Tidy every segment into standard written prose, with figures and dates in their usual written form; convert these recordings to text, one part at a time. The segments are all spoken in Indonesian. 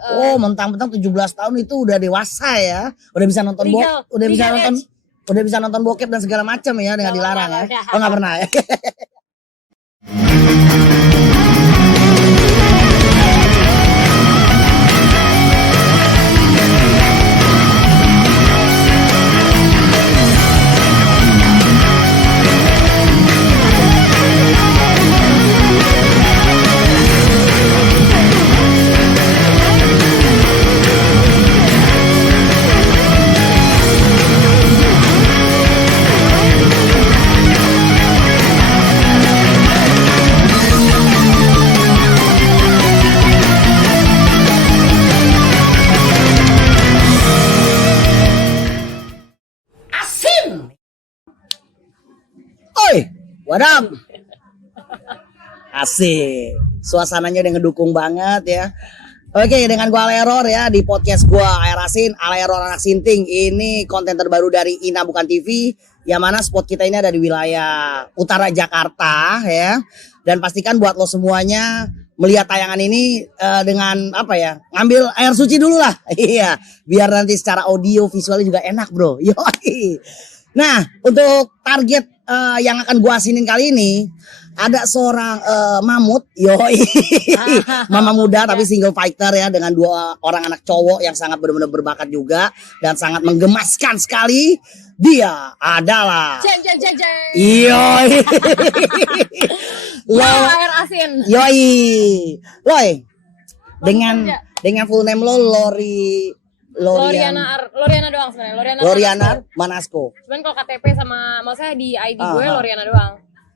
Oh, mentang-mentang 17 tahun itu udah dewasa ya. Udah bisa nonton udah bisa nonton bokep dan segala macam ya dengan dilarang ya. Oh, enggak pernah ya. Asin. Oi, what up? Asik. Suasananya udah ngedukung banget ya. Oke, dengan gua Aleror ya di podcast gua Air Asin, Aleror Anak Sinting. Ini konten terbaru dari Ina Bukan TV, yang mana spot kita ini ada di wilayah utara Jakarta ya. Dan pastikan buat lo semuanya melihat tayangan ini dengan apa ya? Ngambil air suci dulu lah. Iya, biar nanti secara audio visualnya juga enak, Bro. Yoi. Nah, untuk target yang akan gua asinin kali ini ada seorang mamut, yoi, mama muda tapi single fighter ya, dengan 2 orang anak cowok yang sangat benar-benar berbakat juga dan sangat menggemaskan sekali. Dia adalah yoi, Air Asin. Yoi, Loy, dengan full name lo Loriana doang sebenarnya. Loriana Manasko. Cuman kalau KTP sama maksudnya di ID gue Loriana doang.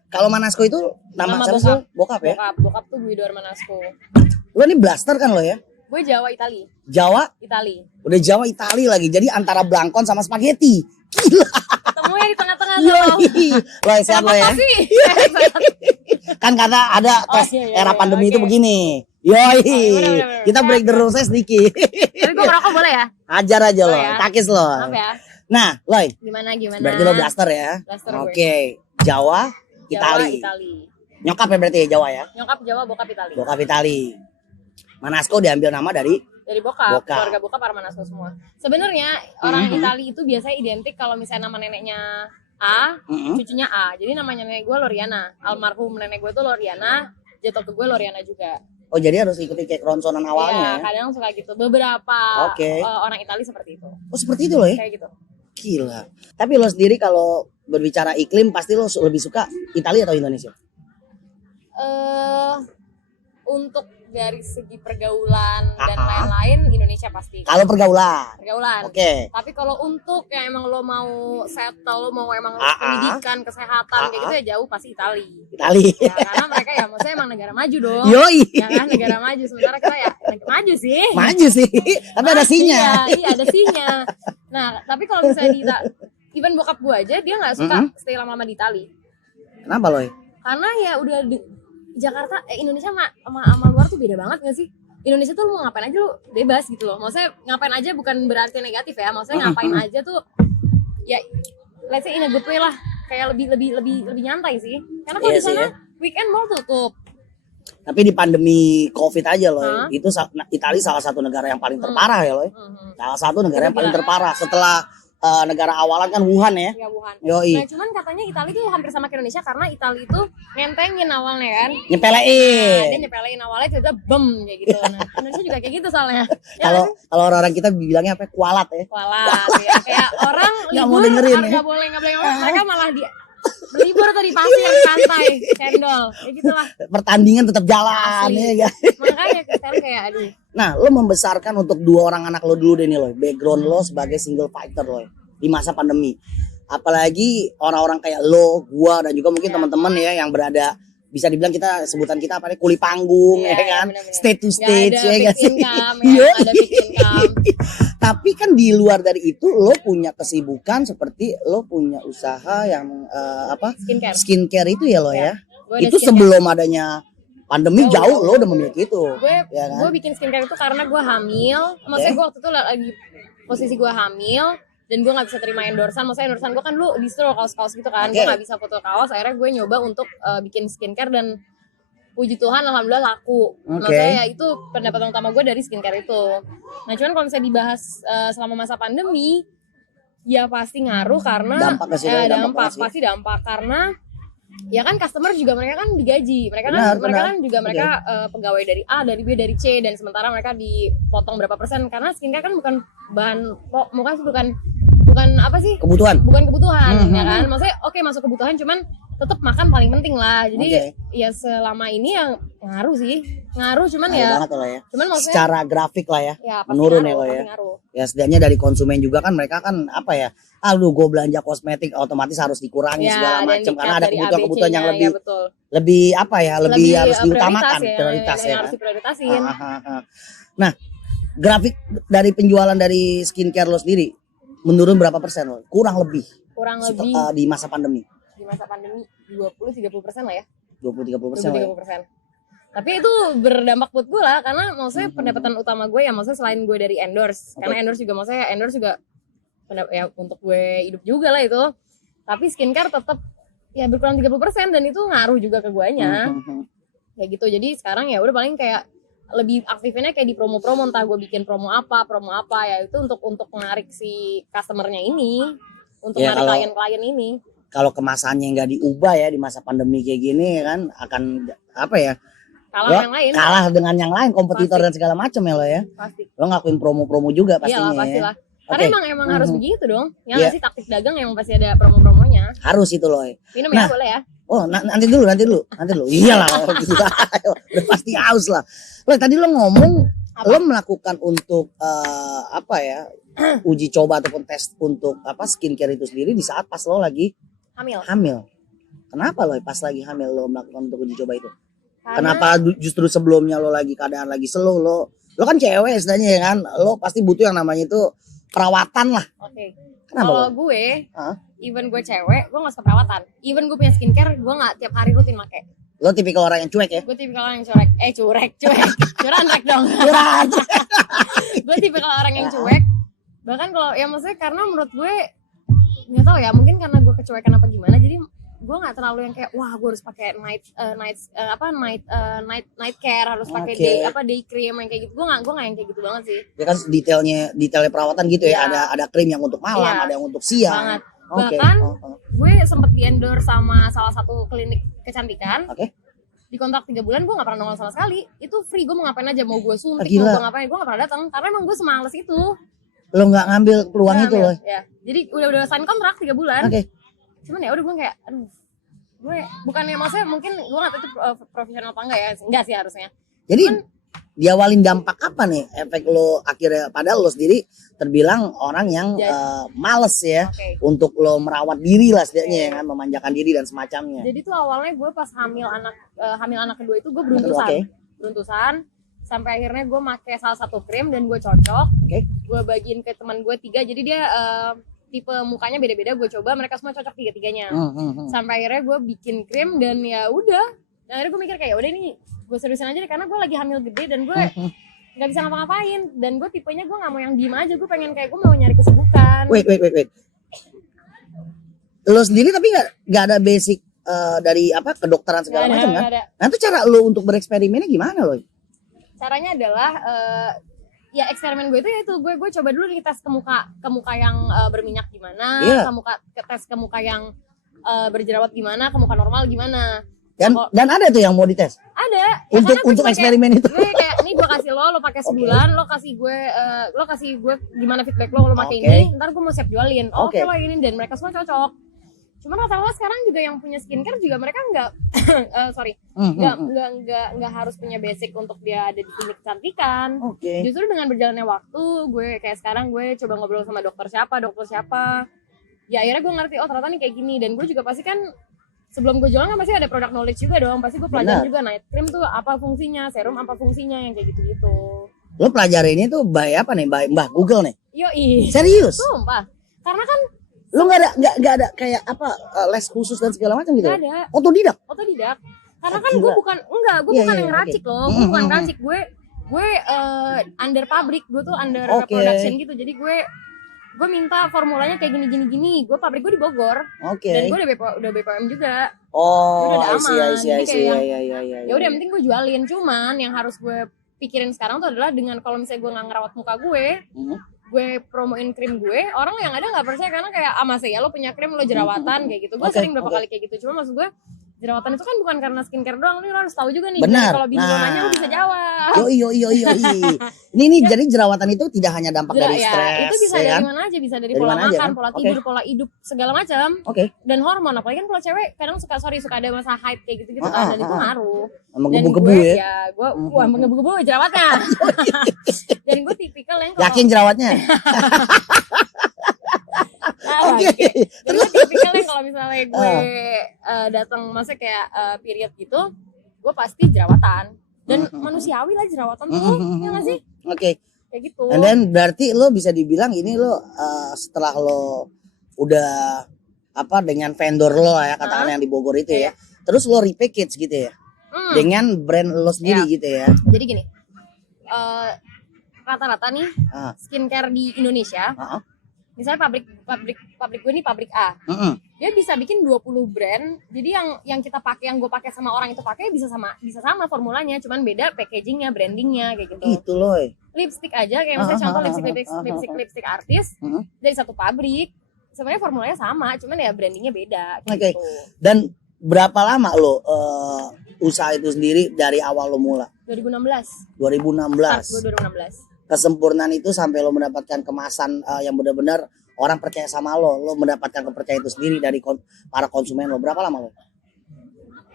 Kalau Manasko itu nama siapa? Bokap ya? Bokap tuh Guidor Manasko. Lo ini blaster kan lo ya? Gue Jawa Itali. Udah Jawa Itali lagi. Jadi antara blangkon sama spaghetti. Gila. Ketemunya di tengah-tengah tuh. Lo sehat lo ya? Kan kata ada tes era pandemi itu begini. Yoi. Kita break the rules sedikit. Tapi gue ngerokok boleh ya? Ajar aja lo. Takis lo. Maaf ya. Nah, Loy. Gimana? Berarti lo blaster ya? Oke. Jawa Itali. Nyokap ya berarti ya Jawa ya? Nyokap Jawa, bokap Itali. Bokap Itali. Manasko diambil nama dari bokap. Keluarga bokap Manasko semua. Sebenarnya orang Itali itu biasanya identik kalau misalnya nama neneknya A, cucunya A. Jadi namanya nenek gue Loriana. Almarhum nenek gue tuh Loriana, jatuh ke gue Loriana juga. Oh, jadi harus ikuti kayak keronsonan awalnya. Iya, kadang suka gitu. Beberapa orang Itali seperti itu. Oh, seperti itu loh ya? Kayak gitu. Gila. Tapi lo sendiri kalau berbicara iklim pasti lo lebih suka Italia atau Indonesia? Untuk dari segi pergaulan dan lain-lain Indonesia pasti. Kalau pergaulan. Oke. Tapi kalau untuk yang emang lo mau settle, lo mau emang pendidikan, kesehatan kayak gitu ya jauh pasti Itali. Ya, karena mereka ya maksudnya emang negara maju dong. Yoi. Ya kan, negara maju. Sementara kita ya maju sih. Tapi ada sinya. Iya, ada sinya. Nah, tapi kalau misalnya even bokap gue aja dia nggak suka stay lama-lama di Itali. Kenapa loh? Karena ya udah Jakarta, Indonesia sama luar tuh beda banget gak sih? Indonesia tuh lu mau ngapain aja lu bebas gitu loh. Maksudnya ngapain aja bukan berarti negatif ya. Maksudnya ngapain aja tuh ya let's say in a good way lah. Kayak lebih nyantai sih. Karena kalau di sana weekend mall tutup. Tapi di pandemi Covid aja loh, itu Italia salah satu negara yang paling terparah ya loh. Salah satu negara yang paling terparah setelah negara awalan kan Wuhan ya. Ya Wuhan. Yoi. Nah cuman katanya Italia tuh hampir sama ke Indonesia karena Italia itu ngentengin awalnya kan. Nyepelein. Dia nyepelein awalnya tiba-tiba bem kayak gitu. Nah Indonesia juga kayak gitu soalnya. Kalau orang-orang kita bilangnya apa? Kualat ya. Kualat ya. Kayak orang nggak mau dengerin ya. Nggak boleh mereka malah libur atau di pasir, pantai, cendol, kayak gitulah. Pertandingan tetap jalan ya. Makanya sekarang kayak aduh. Nah, lo membesarkan untuk 2 orang anak lo dulu deh nih lo. Background lo sebagai single fighter lo di masa pandemi. Apalagi orang-orang kayak lo, gua dan juga mungkin teman-teman ya yang berada, bisa dibilang sebutan kita apa nih, kuli panggung ya kan, bener-bener. Stage to stage ya kan sih. Ada big income. Tapi kan di luar dari itu lo punya kesibukan seperti lo punya usaha yang skincare itu ya lo ya. Itu sebelum adanya pandemi jauh lo udah memiliki itu. Gue bikin skincare itu karena gue hamil. Maksudnya gue waktu itu lagi posisi gue hamil dan gue nggak bisa terima endorsan. Maksudnya endorsan gue kan dulu distro kaos-kaos gitu kan. Gue nggak bisa foto kaos. Akhirnya gue nyoba untuk bikin skincare dan puji Tuhan alhamdulillah laku. Maksudnya ya itu pendapatan utama gue dari skincare itu. Nah cuman kalau misalnya dibahas selama masa pandemi, ya pasti ngaruh karena Dampak ke situ ya, dampak banget sih. pasti dampak karena ya kan customer juga mereka kan digaji, mereka Benar, kan juga mereka pegawai dari A, dari B, dari C, dan sementara mereka dipotong berapa persen karena skincare kan bukan bahan bukan apa sih, Kebutuhan. bukan kebutuhan ya kan, maksudnya oke masuk kebutuhan cuman tetap makan paling penting lah, jadi ya selama ini yang ngaruh cuman ya Banget lo ya. cuman maksudnya Secara grafik lah ya, ya menurun ya ngaruh, lo pasti ya. ngaruh. Ya setidaknya dari konsumen juga kan mereka kan apa ya, aduh gue belanja kosmetik otomatis harus dikurangi Ya, segala dan macam di-cut karena ada dari kebutuhan-kebutuhan yang ABC-nya, lebih ya, betul. lebih apa ya, lebih harus diutamakan, prioritas prioritas yang ya. harus diprioritasin. Nah, grafik dari penjualan dari skincare lo sendiri menurun berapa persen lo? Kurang lebih di masa pandemi. Di masa pandemi 20-30% lah ya. 20-30% lah ya. 20-30%. Tapi itu berdampak buat gue lah karena maksudnya pendapatan utama gue ya maksudnya selain gue dari endorse, karena endorse juga ya untuk gue hidup juga lah itu. Tapi skincare tetap ya berkurang 30% dan itu ngaruh juga ke guanya. Ya gitu. Jadi sekarang ya udah paling kayak lebih aktifnya kayak di promo-promo, entah gue bikin promo apa ya itu untuk menarik si customernya ini, untuk Ya, menarik klien-klien ini. Kalau kemasannya nggak diubah ya di masa pandemi kayak gini kan akan apa ya? Kalah dengan yang lain, kompetitor dan segala macam ya lo ya. Pasti. Lo ngakuin promo-promo juga pastinya. Iyalah, pastilah. Ya. Karena emang harus begitu dong. Yang ngasih taktik dagang emang pasti ada promo-promonya. Harus itu loh. Minum ya boleh ya. Oh, nanti dulu. Iyalah gitu. Udah pasti haus lah. Lo tadi lo ngomong lo melakukan untuk apa ya? Uji coba ataupun tes untuk apa skincare itu sendiri di saat pas lo lagi hamil. Kenapa lo pas lagi hamil lo melakukan untuk uji coba itu? Kenapa justru sebelumnya lo lagi keadaan lagi slow lo kan cewek istilahnya ya kan, lo pasti butuh yang namanya itu perawatan lah. Oke. Kenapa Kalau gue, even gue cewek, gue nggak suka perawatan. Even gue punya skincare, gue nggak tiap hari rutin pakai. Lo tipikal orang yang cuek ya? Gue tipikal orang yang cuek. Curantek dong. Gue tipikal orang yang cuek. Bahkan kalau ya maksudnya karena menurut gue nggak tahu ya, mungkin karena gue kecuekan apa gimana, jadi gue nggak terlalu yang kayak wah gue harus pakai night care, harus pakai day cream yang kayak gitu. Gue nggak yang kayak gitu banget sih. Ya kan detailnya perawatan gitu ya. Ada krim yang untuk malam, ada yang untuk siang. Banget. Bahkan gue sempet di-endorse sama salah satu klinik kecantikan. Di kontrak 3 bulan gue nggak pernah nongol sama sekali. Itu free, gue mau ngapain aja, mau gue suntik, mau gue ngapain, gue nggak pernah datang karena emang gue semales itu. Lo nggak ngambil peluang itu loh. Ya. Jadi udah sign kontrak 3 bulan. Cuman ya udah gue kayak gue bukannya maksudnya mungkin gue nggak tahu itu profesional apa enggak sih harusnya. Jadi diawalin dampak apa nih efek lo akhirnya, padahal lo sendiri terbilang orang yang males ya untuk lo merawat diri lah setidaknya ya kan, memanjakan diri dan semacamnya. Jadi tuh awalnya gue pas hamil anak kedua itu gue beruntusan sampai akhirnya gue pakai salah satu krim dan gue cocok. Gue bagiin ke teman gue 3, jadi dia tipe mukanya beda-beda, gue coba mereka semua cocok 3-3-nya. Sampai akhirnya gue bikin krim dan ya udah. Dan akhirnya gue mikir kayak udah ini gue seriusin aja deh karena gue lagi hamil gede dan gue nggak bisa ngapa-ngapain, dan gue tipenya gue nggak mau yang diem aja, gue pengen kayak gue mau nyari kesibukan. Wait. Lo sendiri tapi nggak ada basic dari apa kedokteran segala macam kan? Nah itu cara lo untuk bereksperimennya gimana lo? Caranya adalah ya eksperimen gue itu ya itu gue coba dulu nih tes ke muka yang berminyak gimana, tes ke muka yang berjerawat gimana, ke muka normal gimana. Dan ada tuh yang mau dites? Ada. Untuk eksperimen itu. Gue kayak ini gue kasih lo pakai sebulan, lo kasih gue gimana feedback lo pakai ini, ntar gue mau siap jualin. Oke lo ini, dan mereka semua cocok. Cuman rata-rata sekarang juga yang punya skincare juga mereka nggak harus punya basic untuk dia ada di klinik kecantikan. Justru dengan berjalannya waktu, gue kayak sekarang gue coba ngobrol sama dokter siapa, ya akhirnya gue ngerti ternyata nih kayak gini. Dan gue juga pasti kan sebelum gue jualan kan pasti ada product knowledge juga dong, pasti gue pelajari juga night cream tuh apa fungsinya, serum apa fungsinya, yang kayak gitu-gitu. Lo pelajari ini tuh by apa nih, by Mbah Google nih? Yoi. Serius? Sumpah. Karena kan lo nggak ada kayak apa les khusus dan segala macam gitu? Nggak ada. Otodidak. Karena kan gue bukan yang racik loh, gue bukan racik, gue under pabrik, gue tuh under production gitu, jadi gue gue minta formulanya kayak gini, gue pabrik gue di Bogor, Oke. dan gue udah BPOM juga. Oh, Udah I see, aman. I see, Jadi I see. kayak Ya. ya udah yang penting gue jualin. Cuman yang harus gue pikirin sekarang tuh adalah dengan kalau misalnya gue nggak ngerawat muka gue promoin krim gue, orang yang ada nggak percaya karena kayak masa ya lo punya krim lo jerawatan kayak gitu. Gue Oke, sering berapa oke. kali kayak gitu. Cuma maksud gue jerawatan itu kan bukan karena skincare doang, lo harus tahu juga nih. Benar. Kalau bingung nanya lo bisa jawab. Yoi. Ini jadi jerawatan itu tidak hanya dampak dari Ya, stres, itu bisa ya dari kan? mana aja, bisa dari Dari pola mana aja, makan, kan? pola Oke. tidur, pola hidup, segala macam. Oke. Dan hormon, apalagi kan kalau cewek kadang suka ada masa haid kayak gitu-gitu kan, dan itu ngaruh. Menggebu-gebu Dan ya. gue menggebu-gebu jerawatnya. Dan gue tipikal yang kalau Yakin jerawatnya? Oke. Dan gue tipikal yang kalau misalnya gue datang maksudnya kayak period gitu, gue pasti jerawatan. Dan manusiawi lah jerawatan tuh, ya nggak sih? Oke. Kayak gitu. And then berarti lo bisa dibilang ini lo setelah lo udah apa dengan vendor lo ya katakan yang di Bogor itu ya. Terus lo repackage gitu ya. Dengan brand lo sendiri gitu ya. Jadi gini. Rata-rata nih skincare di Indonesia. Misalnya pabrik gue nih pabrik A. Dia bisa bikin 20 brand. Jadi yang kita pakai, yang gue pakai sama orang itu pakai bisa sama formulanya, cuman beda packagingnya, brandingnya kayak gitu. Itu loh. Lipstick aja kayak misalnya contoh lipstick artis dari satu pabrik. Sebenarnya formulanya sama, cuman ya brandingnya beda gitu. Dan berapa lama lo usaha itu sendiri dari awal lo mulai? 2016. 2016. Kesempurnaan itu sampai lo mendapatkan kemasan yang benar-benar orang percaya sama lo mendapatkan kepercayaan itu sendiri dari para konsumen lo. Berapa lama lo?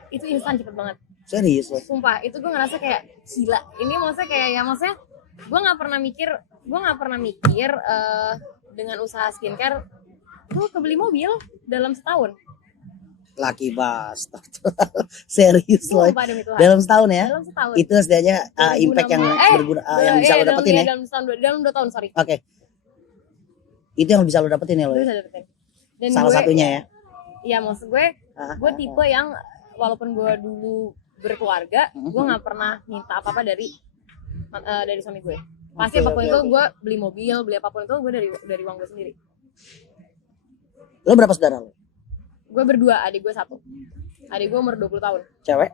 Itu instan cepet banget. Serius lo? Sumpah, itu gue ngerasa kayak gila. Ini maksudnya kayak maksudnya gue nggak pernah mikir dengan usaha skincare gue kebeli mobil dalam setahun. Laki bas. Serius lo? Sumpah, demi Tuhan. Dalam setahun ya? Dalam setahun. Itu setidaknya impact yang berguna yang bisa lo dapetin ya? Dalam 2 tahun, sorry. Oke. Itu yang bisa lo dapetin ya lo? Bisa dapetin. Dan salah satunya ya? Iya, maksud gue tipe yang walaupun gue dulu berkeluarga, gue nggak pernah minta apa-apa dari suami gue. Pasti apapun itu gue beli mobil, beli apapun itu gue dari uang gue sendiri. Lo berapa saudara lo? Gue berdua, adik gue 1. Adik gue umur 20 tahun. Cewek?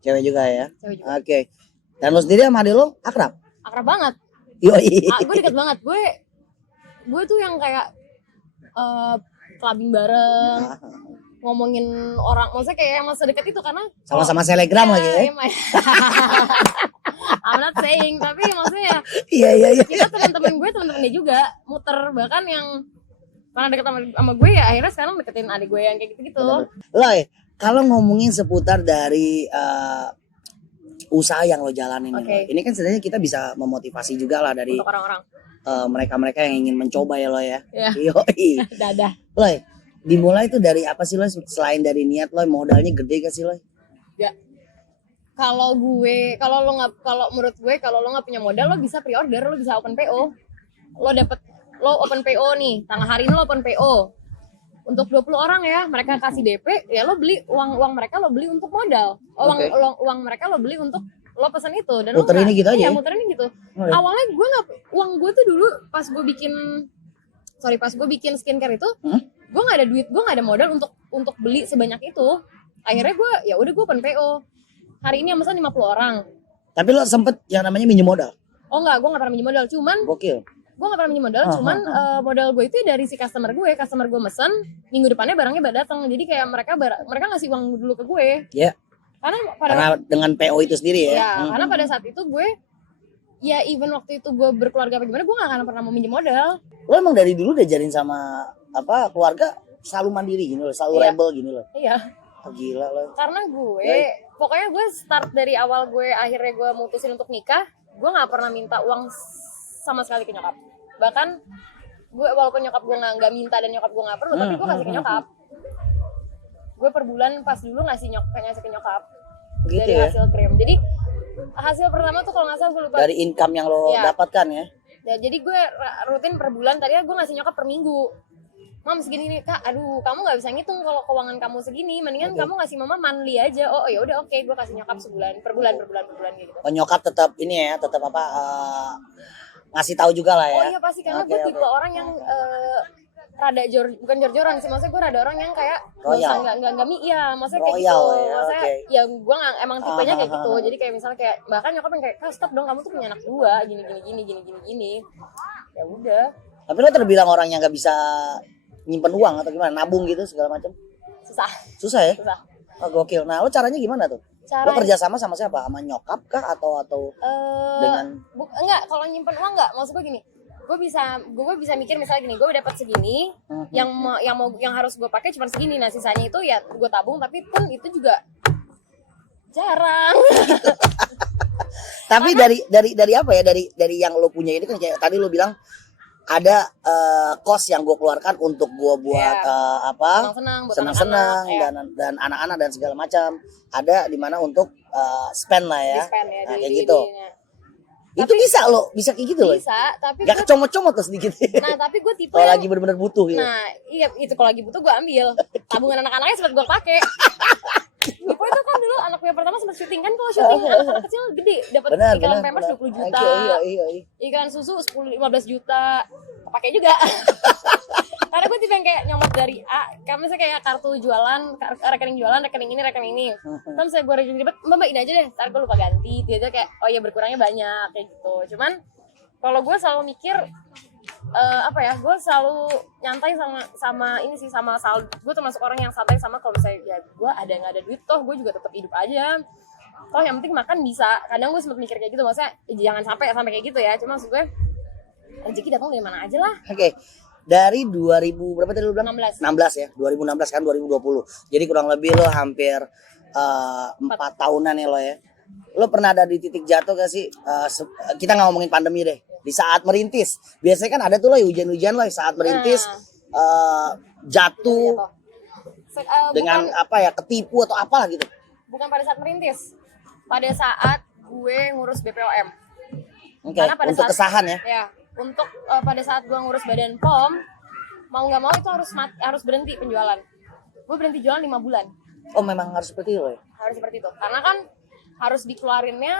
Cewek juga ya? Cewek juga. Oke. Dan lo sendiri sama adik lo akrab? Akrab banget. Yoi. Gue deket banget. Gue tuh yang kayak clubbing bareng, ngomongin orang, maksudnya kayak yang masa dekat itu karena sama-sama selegram lagi ya? I'm not saying, tapi maksudnya Iya. kita teman-teman dia juga muter, bahkan yang pernah deket sama gue ya akhirnya sekarang deketin adik gue yang kayak gitu-gitu. Loh, kalau ngomongin seputar dari usaha yang lo jalanin ini kan sebenarnya kita bisa memotivasi juga lah dari untuk orang-orang mereka-mereka yang ingin mencoba ya lo ya. Yoi. Dadah. Lo dimulai tuh dari apa sih lo selain dari niat lo, modalnya gede gak sih lo? Ya. Kalau menurut gue kalau lo nggak punya modal lo bisa pre-order, lo bisa open PO. Lo open PO nih, tengah hari ini lo open PO. Untuk 20 orang ya, mereka kasih DP, ya lo beli uang mereka lo beli untuk modal. Uang mereka lo beli untuk lo pesan itu dan muter ini gitu aja. Iya, muter ini gitu. Awalnya uang gue tuh dulu pas gue bikin skincare itu, gue nggak ada duit, gue nggak ada modal untuk beli sebanyak itu. Akhirnya gue gue open PO. Hari ini yang pesan 50 orang. Tapi lo sempet yang namanya minjem modal? Oh enggak, gue nggak pernah minjem modal. Cuman gokil. Gue gak pernah minjem modal, cuman modal gue itu dari si customer gue mesen, minggu depannya barangnya datang. Jadi kayak mereka ngasih uang dulu ke gue. Iya. Karena dengan PO itu sendiri ya. Iya, karena pada saat itu gue, ya even waktu itu gue berkeluarga apa gimana, gue gak akan pernah mau minjem modal. Lo emang dari dulu diajarin sama keluarga selalu mandiri gini loh, selalu rebel gini loh. Iya. Oh, gila loh. Karena pokoknya gue start dari awal gue akhirnya gue mutusin untuk nikah, gue gak pernah minta uang sama sekali ke nyokap. Bahkan gue walaupun nyokap gue nggak minta dan nyokap gue nggak perlu, tapi gue kasih ke nyokap. Gue per bulan pas dulu ngasih ke nyokap gitu dari hasil krim. Jadi hasil pertama tuh kalau nggak salah gue lupa. Dari income yang lo dapatkan ya? Ya jadi gue rutin per bulan. Tadinya gue ngasih nyokap per minggu. Mam segini nih kak, aduh kamu nggak bisa ngitung kalau keuangan kamu segini, mendingan kamu ngasih mama monthly aja. Oh ya udah oke, gue kasih nyokap sebulan per bulan gitu. Oh, nyokap tetap ini ya, tetap ngasih tahu juga lah ya. Oh iya pasti, karena Oke, gue tipe orang yang rada bukan jor-joran sih, maksudnya gue rada orang yang kayak Royal. iya maksudnya kayak gitu, Royal ya, maksudnya oke. ya gue emang tipenya kayak gitu, jadi kayak misalnya kayak bahkan nyokap yang kayak, stop dong, kamu tuh punya anak 2 gini, ya udah. Tapi lo terbilang orang yang nggak bisa nyimpen uang atau gimana, nabung gitu segala macam? Susah ya? Susah. Oh, gokil. Nah, lo caranya gimana tuh? Lo kerja sama siapa? Sama nyokap kah atau dengan enggak, kalau nyimpen uang enggak, maksud gue gini, gue bisa mikir misalnya gini, gue dapat segini, yang harus gue pakai cuma segini, nah sisanya itu ya gue tabung, tapi pun itu juga jarang. Tapi dari apa ya, dari yang lo punya ini kan kayak tadi lo bilang ada kos yang gue keluarkan untuk gue buat senang-senang dan anak-anak dan segala macam, ada di mana untuk spend lah ya, nah, kayak gitu. Itu bisa kayak gitu loh. Bisa, tapi gak kecomot-comot tuh sedikit. Nah, tapi gue tipe kalau lagi benar-benar butuh gitu. Nah, iya itu kalau lagi butuh gue ambil. Tabungan anak-anaknya sempat gue pakai. Gue itu kan dulu anak gue pertama sempat syuting kan, kalau syuting anak kecil gede, dapat iklan Pampers 20 juta. Iya. Iklan susu 10-15 juta. Pakai juga. Karena gue tipe yang kayak nyomot dari A, kan misalnya kayak kartu jualan, rekening jualan, rekening ini. Kan saya gue ribet, mbak ini aja deh, ntar gue lupa ganti. Dia kayak, oh ya berkurangnya banyak kayak gitu. Cuman kalau gue selalu mikir gue selalu nyantai sama ini sih, sama saldo. Gue termasuk orang yang santai sama kalau misalnya ya gue ada nggak ada duit, toh gue juga tetap hidup aja. Toh yang penting makan bisa. Kadang gue sempet mikir kayak gitu, maksudnya jangan sampai kayak gitu ya. Cuma maksud gue rezeki datang dari mana aja lah. Oke. Dari 2000 berapa tadi lu bilang? 16 ya. 2016 kan 2020. Jadi kurang lebih lo hampir 4 tahunan ya lo ya. Lo pernah ada di titik jatuh gak sih? Kita nggak ngomongin pandemi deh. Di saat merintis, biasanya kan ada tuh lo hujan-hujan lo saat merintis jatuh dengan ketipu atau apalah gitu. Bukan pada saat merintis, pada saat gue ngurus BPOM. Oke. Untuk kesahan ya. Ya, untuk pada saat gue ngurus Badan POM, mau nggak mau itu harus berhenti penjualan. Gue berhenti jualan 5 bulan. Oh, memang harus seperti itu ya? Harus seperti itu, karena kan harus dikeluarinnya,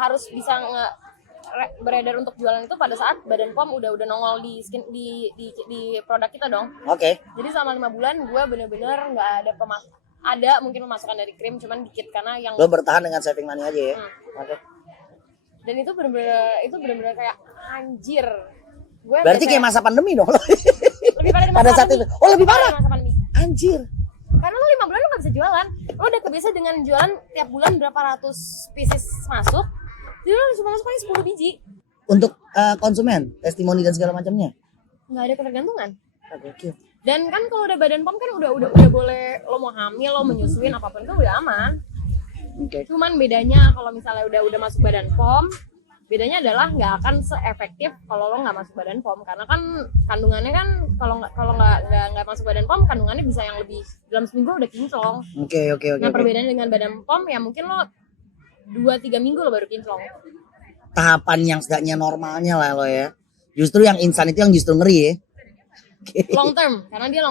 harus bisa beredar untuk jualan itu pada saat Badan POM udah nongol di produk kita dong. Oke. Jadi selama 5 bulan gue bener-bener nggak ada mungkin pemasukan dari krim, cuman dikit karena yang lo bertahan dengan saving money aja ya. Oke. Dan itu bener-bener kayak anjir. Gue berarti kayak masa pandemi dong. Lebih parah dari pada saat itu. Oh, lebih parah. Masa pandemi. Anjir. Karena lo 5 bulan lo gak bisa jualan. Lo udah kebiasa dengan jualan tiap bulan berapa ratus pieces masuk. Jadi lo cuma masuk paling 10 biji. Untuk konsumen, testimoni dan segala macamnya? Nggak ada ketergantungan. Oke. Dan kan kalau udah Badan POM kan udah boleh, lo mau hamil, lo menyusuin apapun kan udah aman. Oke. Cuman bedanya kalau misalnya udah masuk Badan POM, bedanya adalah nggak akan seefektif kalau lo nggak masuk Badan POM, karena kan kandungannya kan kalau nggak masuk Badan POM, kandungannya bisa yang lebih dalam seminggu udah kinclong. Oke. Nah perbedaannya dengan Badan POM ya mungkin lo 2-3 minggu lo baru kinclong. Tahapan yang setidaknya normalnya lah lo ya. Justru yang instan itu yang justru ngeri ya. Long term, karena dia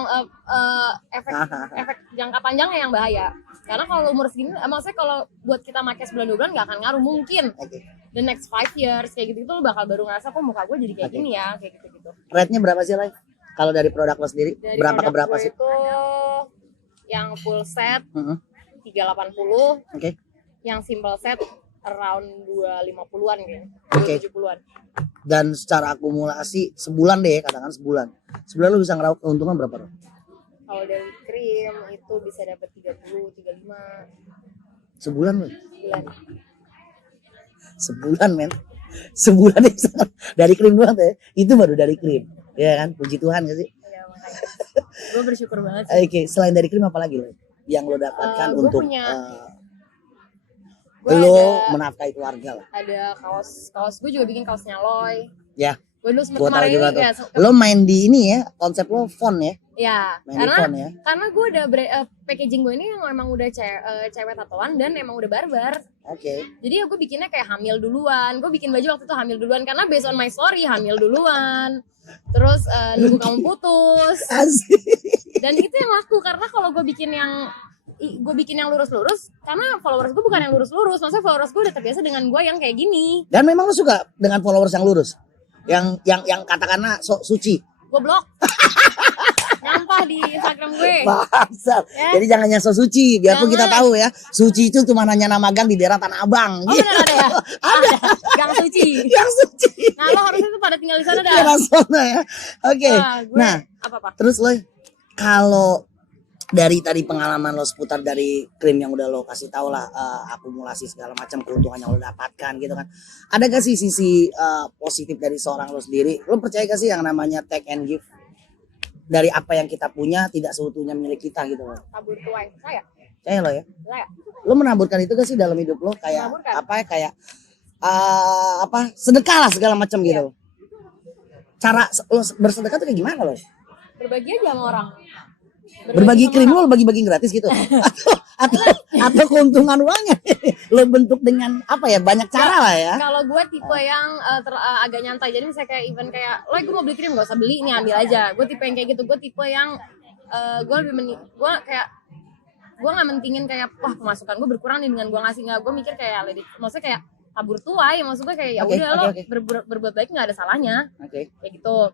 efek jangka panjangnya yang bahaya. Karena kalau umur segini, maksudnya kalau buat kita pakai sebulan 2 bulan nggak akan ngaruh mungkin. The next 5 years kayak gitu lo bakal baru ngerasa kok muka gue jadi kayak gini ya, kayak gitu. Rate-nya berapa sih Lai? Kalau dari produk lo sendiri, dari berapa ke berapa sih? Itu yang full set 380. Oke. Yang simple set around 250-an gitu. Oke. 270-an. Dan secara akumulasi sebulan deh, katakan sebulan. Sebulan lu bisa ngeraup keuntungan berapa? Kalau dari krim itu bisa dapat 30, 35. Sebulan loh. Sebulan. Sebulan men. Sebulan bisa dari krim doang tuh ya. Itu baru dari krim. Ya kan? Puji Tuhan gak sih? Iya makanya. Gue bersyukur banget sih. Oke, selain dari krim apa lagi lo yang lo dapatkan untuk lo menafkahi keluarga lah? Ada kaos gue juga bikin kaosnya Loy. Ya. Gue dulu tahu juga tuh. Ya, lo main di ini ya, konsep lo font ya? Ya, karena gue udah packaging gue ini yang emang udah cewek tatoan dan emang udah barbar. Oke. Jadi ya gue bikinnya kayak hamil duluan. Gue bikin baju waktu itu hamil duluan karena based on my story hamil duluan. Terus nunggu kamu putus. Asik. Dan itu yang laku karena kalau gue bikin yang lurus-lurus, karena followers gue bukan yang lurus-lurus, maksudnya followers gue udah terbiasa dengan gue yang kayak gini. Dan memang lo suka dengan followers yang lurus? Yang katakanlah suci. Gue blok. Nyampah di Instagram gue. Bangsat. Ya. Jadi jangan yang so suci, biarpun kita Jangan. tahu ya, suci itu cuma hanya nama gang di daerah Tanah Abang. Oh bener ada ya? Ada. Gang suci. Yang suci. Nah lo harusnya tuh pada tinggal di sana dah. Daerah sana ya. Oke. Gue, Nah, apa-apa. terus lo kalau dari tadi pengalaman lo seputar dari krim yang udah lo kasih tau lah, akumulasi segala macam keuntungan yang lo dapatkan gitu kan, ada gak sih sisi positif dari seorang lo sendiri? Lo percaya gak sih yang namanya take and give? Dari apa yang kita punya tidak seutuhnya milik kita gitu loh. Tabur tuai. Saya. Percaya lo ya? Saya. Lo menaburkan itu gak sih dalam hidup lo, kayak Menaburkan. apa ya, kayak sedekah lah segala macam gitu. Cara lo bersedekah tuh kayak gimana lo? Berbagi aja sama orang. Berbagi sama krim orang. lo bagi-bagi gratis gitu atau keuntungan uangnya lo bentuk dengan apa ya, banyak cara lah ya. Kalau gue tipe yang agak nyantai, jadi misalnya kayak event kayak lo gue mau beli krim gak usah beli nih, ambil aja. Gue tipe yang kayak gitu. Gue tipe yang gue lebih gue kayak gue nggak mentingin kayak wah pemasukan gue berkurang nih dengan gue ngasih, nggak. Gue mikir kayak maksudnya kayak tabur tuai, maksud gue kayak ya udah lo berbuat baik nggak ada salahnya. Kayak gitu.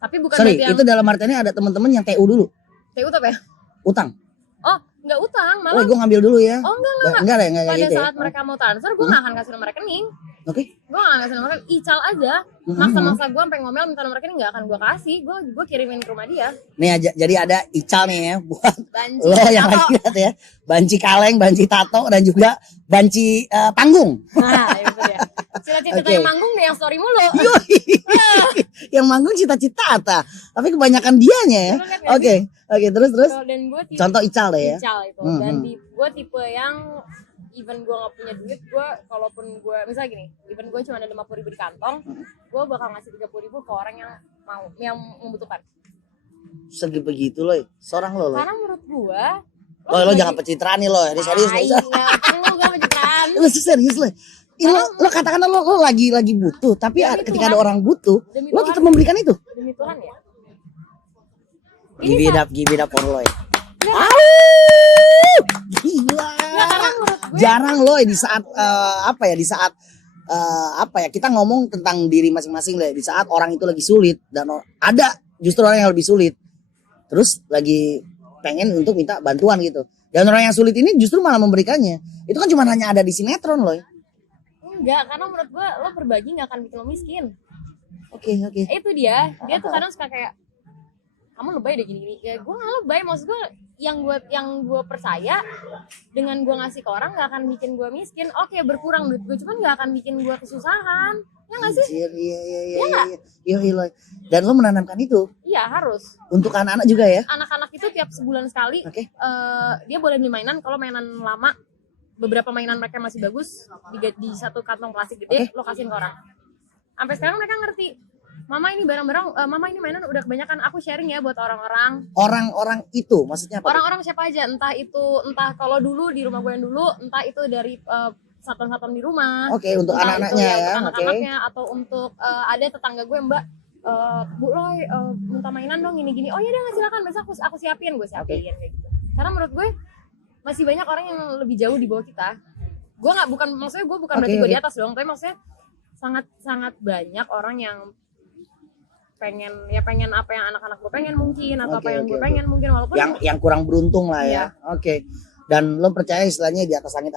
Tapi bukan Sorry, berarti yang itu dalam artinya ada teman-teman yang TU dulu, TU apa ya? utang. Oh nggak utang, Oh, malah gue ngambil dulu ya. oh enggak Enggak deh, enggak pada gitu ya. saat mereka mau transfer gue nggak akan kasih nomor rekening. Oke. Gue gak ngasih nomor rekening, ical aja. Maksa-maksa gue sampai ngomel minta nomor rekening gak akan gue kasih. Gue kirimin ke rumah dia. Nih jadi ada ical nih ya buat Banci lo yang tato. lagi lihat ya. Banci kaleng, banci tato, dan juga banci panggung. Nah itu dia. Cita-cita Oke. yang manggung deh yang story mulu. Yoi. Yang manggung cita-cita tapi kebanyakan dianya ya. Bener kan, Oke, terus. Dan gue tipe Contoh ical deh ya. ical itu. Dan gue tipe yang even gue gak punya duit, gue kalaupun gue misalnya gini, even gue cuma ada 50.000 di kantong, gue bakal ngasih 30.000 ke orang yang membutuhkan. Segi begitu loh, seorang lo. Karena menurut gue Lo jangan pencitraan nih lo, ini serius lo. Lu gak pencitraan. Lo serius lo. Ini lo katakan lo lagi butuh, tapi Demi ketika Tuhan. ada orang butuh, Demi lo Tuhan. tetap memberikan itu. Demi Tuhan ya. Give it up for lo. Gila. Ya, karena menurut gue Jarang lo di saat kita ngomong tentang diri masing-masing lah, di saat orang itu lagi sulit dan ada justru orang yang lebih sulit, terus lagi pengen untuk minta bantuan gitu, dan orang yang sulit ini justru malah memberikannya. Itu kan cuma hanya ada di sinetron loh. enggak, karena menurut gue lo berbagi gak akan bikin lo miskin. Oke. Itu dia tuh kadang suka kayak kamu lebay deh gini-gini. Ya gue gak lebay, maksud gue yang gue percaya dengan gue ngasih ke orang gak akan bikin gue miskin. Oke, berkurang duit gue, cuman gak akan bikin gue kesusahan. Ya gak sih? Anjir, iya. Dan lo menanamkan itu Iya harus. untuk anak-anak juga ya. Anak-anak itu tiap sebulan sekali Oke. dia boleh beli mainan. Kalau mainan lama, beberapa mainan mereka masih bagus, di satu kantong plastik gede, lo kasihin ke orang. Sampai sekarang mereka ngerti, mama ini barang-barang, mama ini mainan udah kebanyakan, aku sharing ya buat orang-orang. Orang-orang itu maksudnya apa? Orang-orang siapa aja, entah kalau dulu di rumah gue yang dulu, entah itu dari satuan-satuan di rumah. Oke, untuk entah anak-anaknya itu ya. untuk Oke. anak-anaknya, atau untuk ada tetangga gue, Mbak, Bu Roy minta mainan dong gini-gini. Oh ya udah silakan, besok aku siapin, gue siapin kayak gitu. Karena menurut gue masih banyak orang yang lebih jauh di bawah kita. Gue maksudnya gue bukan berarti gue di atas dong, tapi maksudnya sangat banyak orang yang pengen apa yang anak-anak gue pengen mungkin, atau apa yang gue pengen mungkin, walaupun yang kurang beruntung lah ya. Iya. Oke. Dan lo percaya istilahnya di atas langit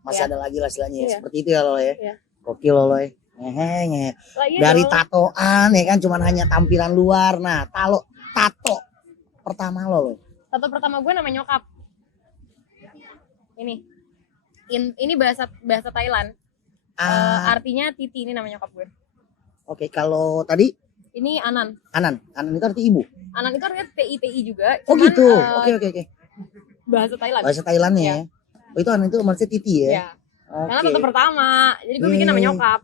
masih Iya. ada lagi lah istilahnya ya. Iya. Seperti itu ya lo ya. Iya. Gokil lo ya. Ngehe. lah, iya Dari dong. tatoan ya kan cuman hanya tampilan luar. Nah, tato pertama lo. Tato pertama gue namanya nyokap. Ini bahasa Thailand. Artinya titi, ini namanya nyokap gue. Oke, kalau tadi Ini Anan. Anan itu arti ibu. Anan itu artinya TI juga. Oh cuman, gitu. Oke. Bahasa Thailand. Bahasa Thailandnya Iya. ya. Oh itu Anan itu maksudnya titi ya. Iya. Karena Oke. tato pertama. Jadi gue bikin namanya nyokap.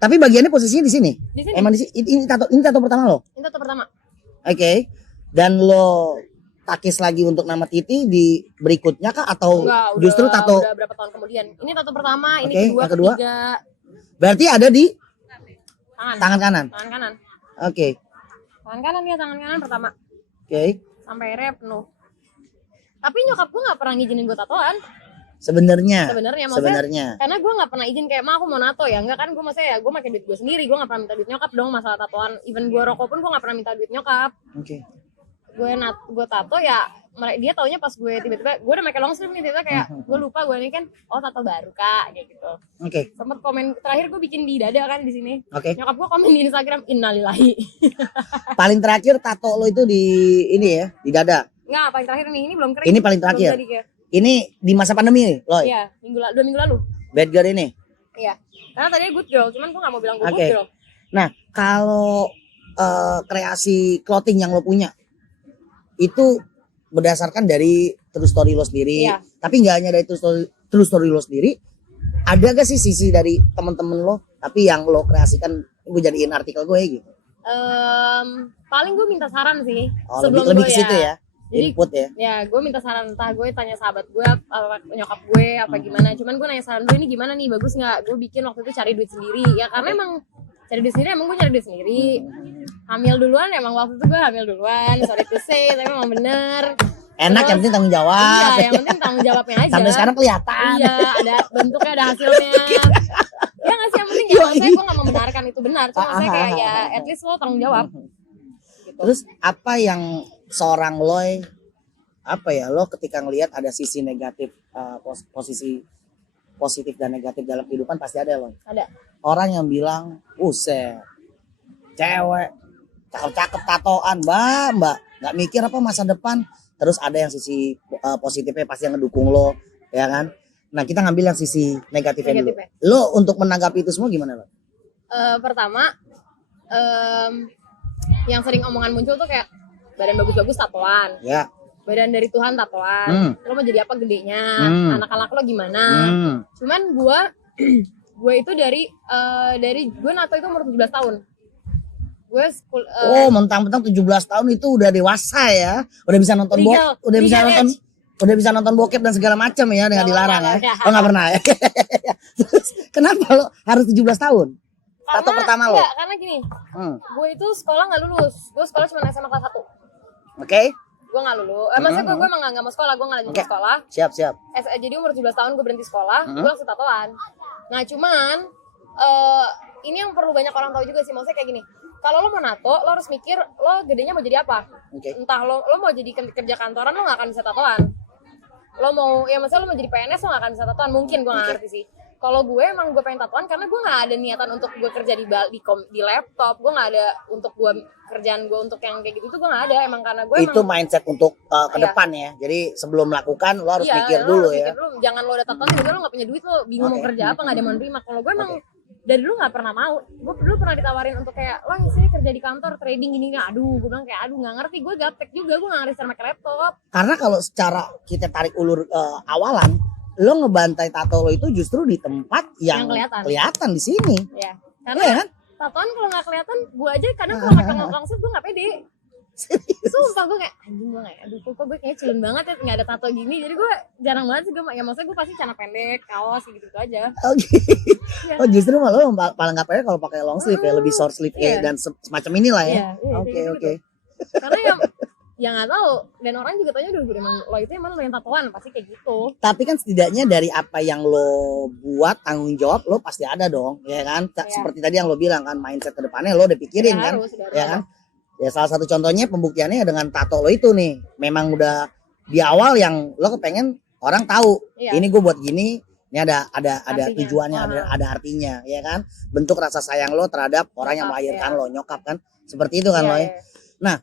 Tapi bagiannya posisinya di sini. Di sini. Emang di sini. Ini tato pertama lo. Ini tato pertama. Oke. Dan lo takis lagi untuk nama Titi di berikutnya kah atau Enggak, justru tato? udah berapa tahun kemudian. Ini tato pertama, ini Oke, kedua, yang kedua? ketiga. Berarti ada di Tangan. tangan kanan. Tangan kanan. Oke. Tangan kanan ya, tangan kanan pertama. Oke. Sampai akhirnya penuh. Tapi nyokap gue gak pernah ngizinin gue tatoan. Sebenarnya maksudnya karena gue nggak pernah izin kayak, aku mau nato ya, enggak kan, gue maksudnya ya gue pakai duit gue sendiri, gue nggak pernah minta duit nyokap dong masalah tatoan. Even gue rokok pun gue nggak pernah minta duit nyokap. Oke. Gue tato ya, dia taunya pas gue tiba-tiba gue udah pakai long sleeve nih, tiba-tiba kayak gue lupa gue ini kan, tato baru kak, kayak gitu. Oke. Sempet komen terakhir gue bikin di dada kan di sini. Oke. Nyokap gue komen di Instagram, innalillahi. Paling terakhir tato lo itu di ini ya, di dada. Enggak, paling terakhir ini belum kering. Ini paling terakhir. Ini di masa pandemi nih, Loy. Iya, 2 minggu lalu. Bad girl ini. Iya. Karena tadinya good girl, cuman gue gak mau bilang gue good girl. Nah, kalau kreasi clothing yang lo punya itu berdasarkan dari true story lo sendiri. Iya. Tapi nggak hanya dari true story lo sendiri, ada gak sih sisi dari temen-temen lo tapi yang lo kreasikan, gue jadiin artikel gue gitu? Paling gue minta saran sih. Sebelum lebih ke situ ya. Jadi, input ya. Ya, gue minta saran, entah gue tanya sahabat gue, nyokap gue apa gimana. Cuman gue nanya saran, gue ini gimana nih, bagus nggak? Gue bikin waktu itu cari duit sendiri. Ya karena emang cari duit sendiri, emang gue cari duit sendiri. Hamil duluan, emang waktu itu gue hamil duluan. Sorry to say, tapi emang bener. Enak. Terus, yang penting tanggung jawab. Iya, yang penting tanggung jawabnya aja. Sampai sekarang kelihatan. Iya, ada bentuknya, ada hasilnya. Ya nggak sih, yang penting ya, maksudnya gue nggak membenarkan itu benar. Cuma saya kayak ya, at least lo tanggung jawab. Gitu. Terus apa yang seorang Loy, lo ketika ngelihat ada sisi negatif, posisi positif dan negatif dalam kehidupan pasti ada loh. Ada. Orang yang bilang, buset, cewek, cakep-cakep tatoan, mbak, nggak mikir apa masa depan. Terus ada yang sisi positifnya pasti yang ngedukung lo, ya kan? Nah kita ngambil yang sisi negatifnya dulu. Lo untuk menanggapi itu semua gimana lo? Pertama, yang sering omongan muncul tuh kayak badan bagus-bagus tatoan. Ya. Badan dari Tuhan tatoan. Lo mau jadi apa gedenya? Anak-anak lo gimana? Cuman gue itu dari gue nato itu umur 17 tahun. Gue mentang-mentang 17 tahun itu udah dewasa ya. Udah bisa nonton udah bisa nonton bokep dan segala macam ya dengan dilarang ya. Oh enggak pernah ya. Terus kenapa lo harus 17 tahun? Tato pertama lo? Karena gini. Gue itu sekolah enggak lulus. Gue sekolah cuma SMA kelas 1. Oke. Gue nggak lulus, maksudnya gue emang nggak mau sekolah, gue nggak lanjut sekolah. Siap. Jadi umur 17 tahun gue berhenti sekolah, gue langsung tatoan. Nah cuman ini yang perlu banyak orang tahu juga sih, maksudnya kayak gini. Kalau lo mau nato, lo harus mikir lo gedenya mau jadi apa. Entah lo mau jadi kerja kantoran, lo nggak akan bisa tatoan. Lo mau, ya maksudnya lo mau jadi PNS, lo nggak akan bisa tatoan. Mungkin gue nggak ngerti sih. Kalau gue emang gue pengen tatoan karena gue nggak ada niatan untuk gue kerja di laptop, gue nggak ada untuk gue kerjaan gue untuk yang kayak gitu tuh gue nggak ada, emang karena gue itu mindset untuk ke depan ya. Jadi sebelum melakukan lo harus mikir dulu ya. Jangan lo udah tatoan tiba-tiba lo nggak punya duit, lo bingung mau kerja apa, nggak ada yang menerima. Kalau gue emang dari dulu nggak pernah mau. Gue dulu pernah ditawarin untuk kayak lo sini kerja di kantor trading gini, aduh gue bilang kayak aduh nggak ngerti, gue gaptek juga, gue nggak ngerti cara pakai laptop. Karena kalau secara kita tarik ulur awalan, lo ngebantai tato lo itu justru di tempat yang kelihatan di sini. Iya. Karena tatoan kalau nggak kelihatan, gue aja kadang kalau pakai langsung gue nggak pede. Sumpah gue kayak anjing, gue kayak aduh kok gue kayaknya culun banget ya nggak ada tato gini. Jadi gue jarang banget sih, gue ya maksudnya gue pasti celana pendek, kaos gitu aja. Ya. Oh justru malah lo paling nggak pede kalau pakai long sleeve ya, lebih short sleeve dan semacam inilah ya. Oke. Karena yang nggak tahu, dan orang juga tanya udah emang lo itu emang lo yang tatoan pasti kayak gitu. Tapi kan setidaknya dari apa yang lo buat, tanggung jawab lo pasti ada dong, ya kan? Seperti tadi yang lo bilang kan, mindset ke depannya lo udah pikirin kan, ya kan? Ya salah satu contohnya pembuktiannya dengan tato lo itu nih, memang udah di awal yang lo kepengen orang tahu, ini gue buat gini, ini ada tujuannya, ada artinya, ya kan? Bentuk rasa sayang lo terhadap orang yang melahirkan lo, nyokap kan, seperti itu kan lo ya. Nah,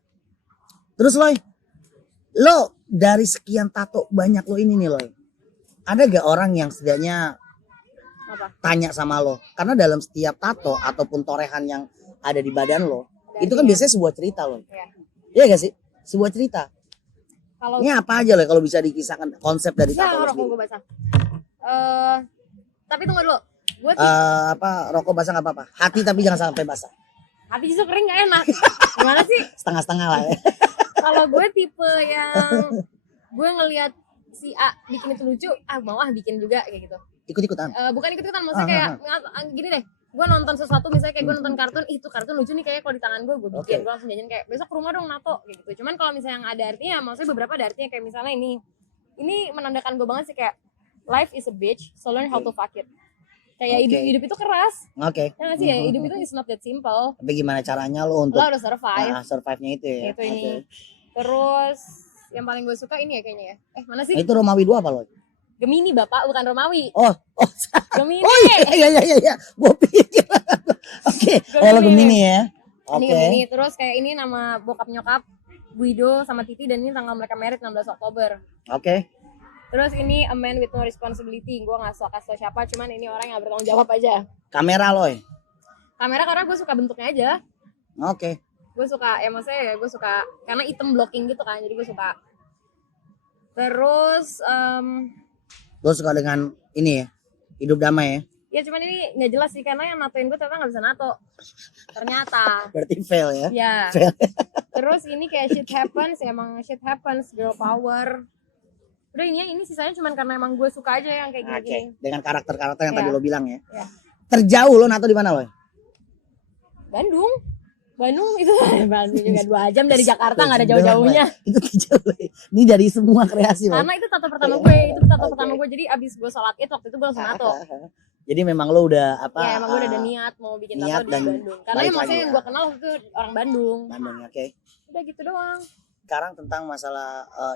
terus lo dari sekian tato banyak lo ini nih Loy, ada gak orang yang setidaknya tanya sama lo? Karena dalam setiap tato ataupun torehan yang ada di badan lo, itu kan biasanya sebuah cerita lo. Iya gak sih? Sebuah cerita. Ini apa aja lo kalau bisa dikisahkan konsep dari tato lo sendiri? Gue basah. Tapi tunggu dulu. Rokok basah gak apa-apa. Hati tapi jangan sampai basah. Hati justru kering gak enak. Gimana sih? Setengah-setengah lah ya. Kalau gue tipe yang gue ngelihat si A bikin itu lucu, mau bikin juga kayak gitu. Ikut-ikutan? Bukan ikut-ikutan, maksudnya kayak gini deh. Gue nonton sesuatu, misalnya kayak gue nonton kartun, itu kartun lucu nih kayak kalau di tangan gue bikin, gue langsung jajan kayak besok ke rumah dong nato kayak gitu. Cuman kalau misalnya yang ada artinya, maksudnya beberapa ada artinya kayak misalnya ini menandakan gue banget sih kayak life is a bitch, so learn how to fuck it. Kayak Oke. hidup itu keras. Oke. Ya nggak sih, ya hidup itu is not that simple. Tapi gimana caranya lo untuk Lo harus survive. survive-nya itu ya? Itu ini. Terus yang paling gue suka ini ya kayaknya ya. Mana sih? Nah, itu Romawi 2 apa lo? Gemini bapak, bukan Romawi. Oh, Gemini. oh iya. Gue pikir. Oke. Oh, lo Gemini ya. Ini Oke. Gemini. Terus kayak ini nama bokap nyokap Guido sama Titi, dan ini tanggal mereka married 16 Oktober. Oke. Terus ini a man with no responsibility. Gue gak suka kasih tau siapa, cuman ini orang yang gak bertanggung jawab aja. Kamera lo ya? Kamera karena gue suka bentuknya aja. Oke. Gue suka, ya maksudnya ya gue suka karena item blocking gitu kan, jadi gue suka. Terus Lo suka dengan ini ya? Hidup damai ya? ya cuman ini nggak jelas sih, karena yang natoin gue ternyata nggak bisa nato. Ternyata. Berarti fail ya? Ya. Fail. Terus ini kayak shit happens, ya emang shit happens, girl power. Udah ini sisanya cuman karena emang gue suka aja yang kayak Oke. gini-gini. Dengan karakter-karakter yang Iya. tadi lo bilang ya? Ya. Terjauh lo nato di mana lo? Bandung itu Bandung juga 2 jam dari Jakarta, nggak ada jauh-jauhnya. Itu terjauh. Ini dari semua kreasi lo. Karena itu tato pertama gue, pertama gue, jadi abis gue sholat id waktu itu gue langsung nato. Jadi memang lo udah apa? Ya emang gue udah ada niat mau bikin niat tato di dan Bandung. Karena balik maksudnya lagi yang ya. gue kenal waktu itu orang Bandung. Bandung, oke. Udah gitu doang. Sekarang tentang masalah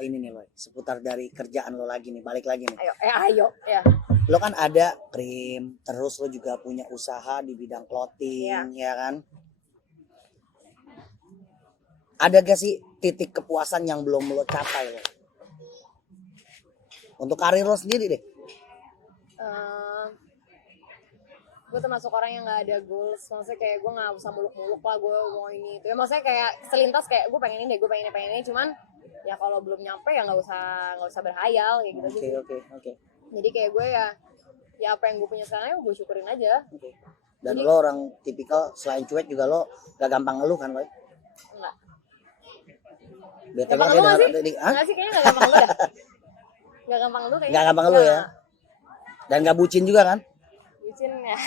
ini nih lo, seputar dari kerjaan lo lagi nih, balik lagi nih. Ayo ya. Lo kan ada krim, terus lo juga punya usaha di bidang clothing, ya kan? Ada gak sih titik kepuasan yang belum lo capai lo? Untuk karir lo sendiri deh. Gue termasuk orang yang nggak ada goals, maksudnya kayak gue nggak usah muluk-muluk lah gue mau ini itu ya, maksudnya kayak selintas kayak gue pengen ini deh, gue pengen ini, cuman ya kalau belum nyampe ya nggak usah berhayal kayak gitu sih. Oke. Jadi kayak gue ya apa yang gue punya sekarang ya gue syukurin aja. Oke. Dan lo orang tipikal selain cuek juga lo gak gampang ngeluh kan lo? Enggak. Bete Gampang banget lu ya nggak sih? dengan- Hah? Nggak sih, kayaknya nggak gampang lu dah. Nggak gampang lu kayaknya. Nggak gampang ngeluh ya? Dan gak bucin juga kan? Bucin ya.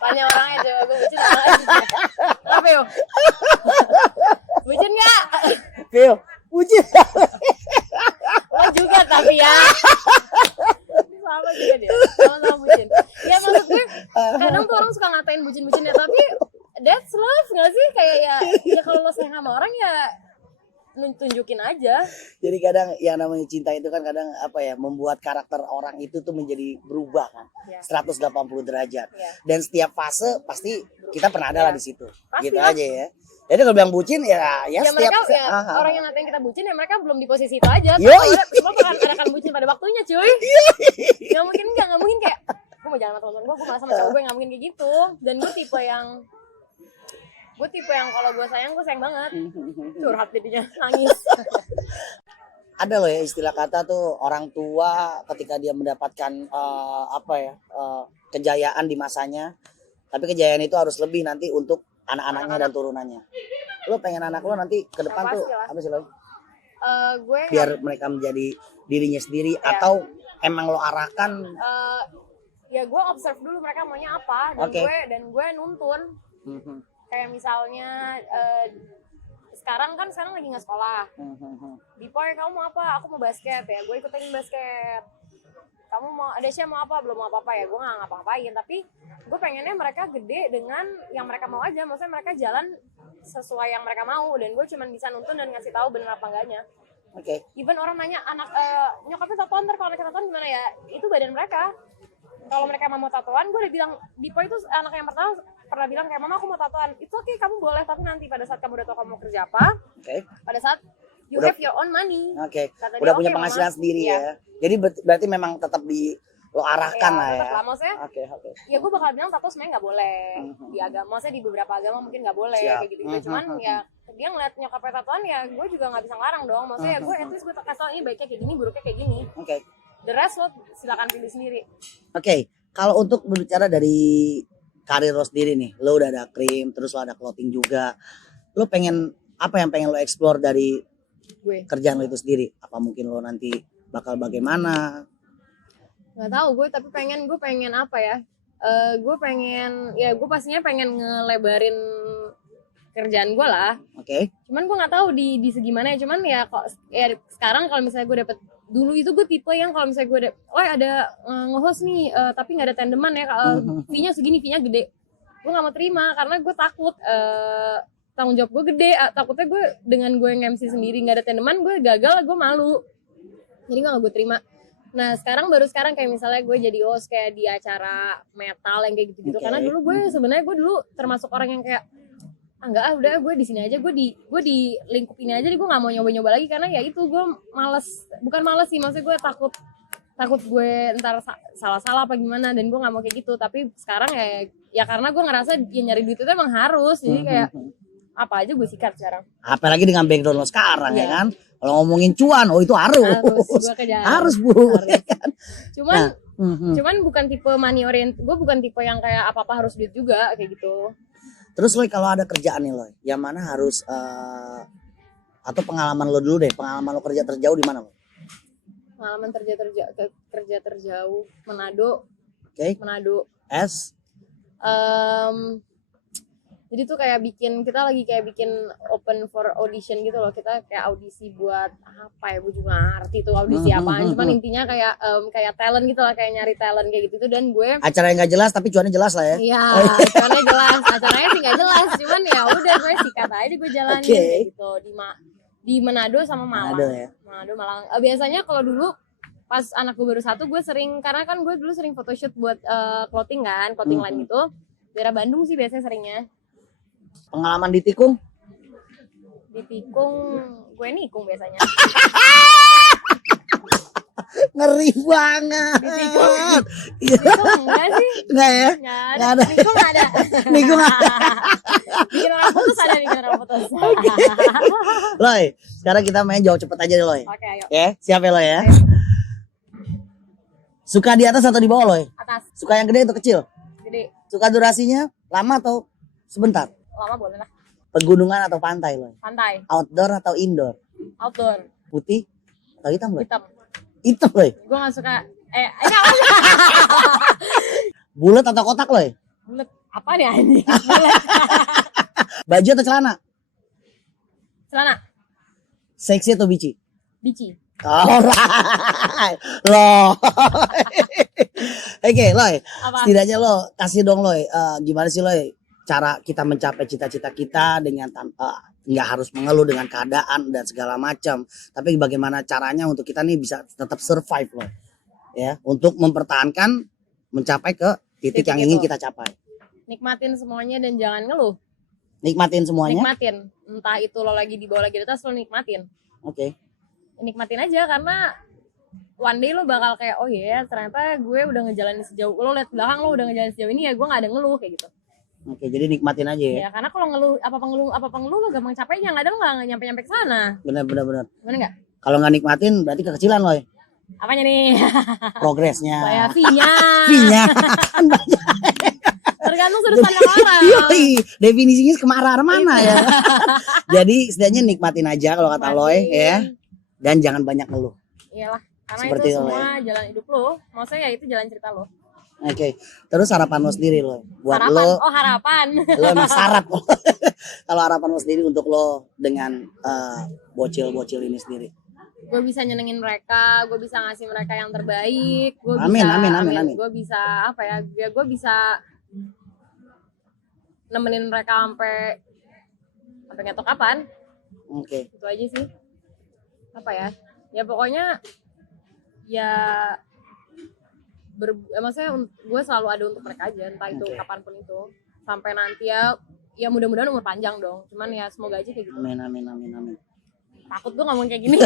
Tanya orangnya coba, gue bucin apa? Kenapa yuk? Bucin nggak? Phil, bucin. Lo juga tapi ya. Sama juga dia. Sama-sama bucin. Ya maksud gue, kadang tuh orang suka ngatain bucin-bucin ya, tapi that's love nggak sih? Kayak ya kalau lo sayang sama orang ya tunjukin aja. Jadi kadang yang namanya cinta itu kan kadang apa ya, membuat karakter orang itu tuh menjadi berubah kan. Ya. 180 derajat. Ya. Dan setiap fase pasti kita pernah ada lah di situ. Pasti Gitu lah. aja ya. Jadi kalau bilang bucin ya Ya setiap mereka ya, orang yang ngatain kita bucin ya mereka belum di posisi itu aja. Yoi. Lo akan bucin pada waktunya cuy. Gak mungkin nggak mungkin kayak gue mau jalan sama teman-teman gue malah sama cowok gue, nggak mungkin kayak gitu. Dan gue tipe yang kalau gue sayang banget. Curhat jadinya nangis. ada loh ya istilah kata tuh, orang tua ketika dia mendapatkan kejayaan di masanya, tapi kejayaan itu harus lebih nanti untuk anak-anaknya dan turunannya. Lo pengen anak lo nanti ke depan Yang tuh pasti lah. apa sih lo? Gue Biar mereka menjadi dirinya sendiri atau emang lo arahkan? ya gue observe dulu mereka maunya apa, dan Oke. gue nuntun. Kayak misalnya sekarang lagi nggak sekolah. Dipoy, kamu mau apa? Aku mau basket ya, gue ikutin basket. Kamu mau, Adesha mau apa? Belum mau apa-apa ya, gue nggak ngapa-ngapain. Tapi gue pengennya mereka gede dengan yang mereka mau aja. Maksudnya mereka jalan sesuai yang mereka mau, dan gue cuma bisa nuntun dan ngasih tahu bener apa enggaknya. Oke. Even orang nanya anak nyokapnya tatoan, ntar kalau mereka tatoan gimana ya? Itu badan mereka. Kalau mereka mau tatoan, gue udah bilang, Dipo itu anak yang pertama pernah bilang kayak, mama aku mau tatoan. Itu oke, kamu boleh, tapi nanti pada saat kamu udah tahu kamu mau kerja apa, Oke. pada saat you Udah- have your own money. Oke. Kata Udah dia, punya "Oke, penghasilan Mama." sendiri Iya. ya. Jadi berarti memang tetap lo arahkan lah ya. Tetap lah, maksudnya Oke. ya gue bakal bilang tato sebenarnya nggak boleh di agama, maksudnya di beberapa agama mungkin nggak boleh Siap. kayak gitu. Cuman ya dia ngeliat nyokapnya tatoan, ya gue juga nggak bisa ngelarang dong. Maksudnya ya gue at least gue kasih tau ini baiknya kayak gini, buruknya kayak gini. Oke. The rest lo silakan pilih sendiri. Oke, kalau untuk berbicara dari karir lo sendiri nih, lo udah ada krim, terus lo ada clothing juga. Lo pengen apa yang pengen lo explore dari Gue kerjaan lo itu sendiri? Apa mungkin lo nanti bakal bagaimana? nggak tahu, gue pengen apa ya? Gue pastinya pengen ngelebarin kerjaan gue lah. Oke. Cuman gue nggak tahu di segimana ya. Cuman ya kok ya sekarang kalau misalnya gue dapet dulu itu gue tipe yang kalau misalnya gue ada nge-host nih tapi nggak ada tandeman ya, fee-nya segini, fee-nya gede, gue nggak mau terima karena gue takut tanggung jawab gue gede, takutnya gue dengan gue MC sendiri nggak ada tandeman gue gagal, gue malu, jadi nggak gue terima. Nah baru sekarang kayak misalnya gue jadi host kayak di acara metal yang kayak gitu-gitu, karena dulu gue sebenarnya gue dulu termasuk orang yang kayak enggak udah gue di sini aja, gue di lingkup ini aja, gue nggak mau nyoba lagi karena ya itu gue bukan males sih, maksudnya gue takut gue ntar salah apa gimana, dan gue nggak mau kayak gitu. Tapi sekarang ya karena gue ngerasa ya nyari duit itu emang harus, jadi kayak apa aja gue sikat sekarang. Apalagi dengan background lo sekarang ya kan. Kalau ngomongin cuan, itu harus. Harus Bu. Harus. Cuman bukan tipe money orient, gue bukan tipe yang kayak apa-apa harus duit juga kayak gitu. Terus Loy, kalau ada kerjaan nih Loy, yang mana harus atau pengalaman lo dulu deh, pengalaman lo kerja terjauh di mana Loy? Pengalaman kerja terjauh Manado. Oke. Manado. Jadi tuh kayak kita lagi bikin open for audition gitu loh. Kita kayak audisi buat apa ya, gue juga gak ngerti tuh audisi apaan. Cuman intinya kayak talent gitu lah, kayak nyari talent kayak gitu. Dan gue acara yang gak jelas tapi cuannya jelas lah ya. Iya, cuannya jelas. Acaranya sih gak jelas, cuman ya udah gue sikat aja gue jalanin kayak gitu di Manado sama Malang. Manado Malang. Biasanya kalau dulu pas anak gue baru 1 gue sering, karena kan gue dulu sering photoshoot buat clothing line gitu. Daerah Bandung sih biasanya seringnya. Pengalaman di tikung? Di tikung, gue nikung biasanya. Ngeri banget. Di tikung enggak sih? Enggak ya? Enggak ada. Nikung ada. Nikung ada. Bikin orang putus ada, bikin orang putus. Loy, sekarang kita main jawab cepet aja deh Loy. Oke, ayo. Oke, siap ya Loy ya? Suka di atas atau di bawah Loy? Atas. Suka yang gede atau kecil? Gede. Suka durasinya lama atau sebentar? Lama boleh lah. Pegunungan atau pantai Loy? Pantai. Outdoor atau indoor? Outdoor. Putih atau hitam Loy? Hitam. Hitam Loy. Gue gak suka Bulat atau kotak Loy? bulet. Apa nih anjing? Bulet. Baju atau celana? Celana. Seksi atau bici? Bici. Alright. Loh. Oke Loy, Apa? setidaknya lo kasih dong Loy, gimana sih Loy cara kita mencapai cita-cita kita dengan tanpa nggak harus mengeluh dengan keadaan dan segala macam, tapi bagaimana caranya untuk kita nih bisa tetap survive Loy, ya, untuk mempertahankan mencapai ke titik yang ingin kita capai. Nikmatin semuanya dan jangan ngeluh. Nikmatin semuanya. Nikmatin, entah itu lo lagi di bawah lagi di atas, lo nikmatin. Oke. Nikmatin aja, karena one day lo bakal kayak oh iya ternyata gue udah ngejalanin sejauh, lo liat belakang lo udah ngejalanin sejauh ini ya, gue nggak ada ngeluh kayak gitu. Oke, jadi nikmatin aja ya. Ya karena kalau ngeluh apa pengeluh lo gampang capeknya, nggak ada, lo nggak nyampe ke sana. Benar. Bener nggak? Kalau nggak nikmatin berarti kekecilan Loy. Apanya nih? Progresnya. Kayak fee-nya. Fee-nya. Tergantung sudut pandang orang. Yoi, definisinya kemarahan mana ya. Jadi setidaknya nikmatin aja kalau kata Loy ya. Dan jangan banyak ngeluh. Iyalah, karena Seperti itu lo, semua ya. jalan hidup lo. Maksudnya ya itu jalan cerita lo. Oke. Terus harapan lo sendiri Loy. Buat Harapan. lo. Oh harapan. Lo emang syarat. Kalau harapan lo sendiri untuk lo dengan bocil-bocil ini sendiri. Gue bisa nyenengin mereka, gue bisa ngasih mereka yang terbaik, gue Amin, bisa, amin. gue bisa apa ya, gue bisa nemenin mereka sampai nggak tahu kapan. Oke. Itu aja sih. Apa ya? Ya pokoknya ya maksudnya gue selalu ada untuk mereka aja, entah itu kapanpun itu, sampai nanti ya mudah-mudahan umur panjang dong. Cuman ya semoga aja kayak gitu. Amin. Takut gue ngomong kayak gini.